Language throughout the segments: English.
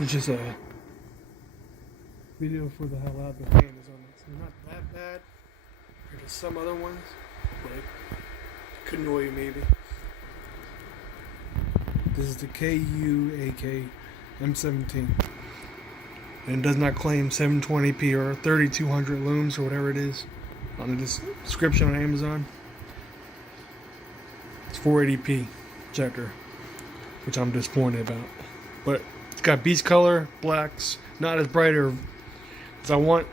It's just a video for the how loud the fan is on it. So not that bad. There's some other ones, but could annoy you maybe. This is the Kuak m17. And it does not claim 720p or 3200 looms or whatever it is on the description on Amazon. It's 480p projector, which I'm disappointed about. But it's got beach color, blacks, not as bright or as I want,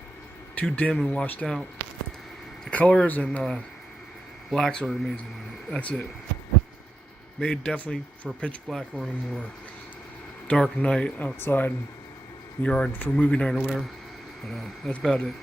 too dim and washed out. The colors and blacks are amazing on it. That's it. Made definitely for a pitch black room or dark night outside yard for movie night or whatever. But that's about it.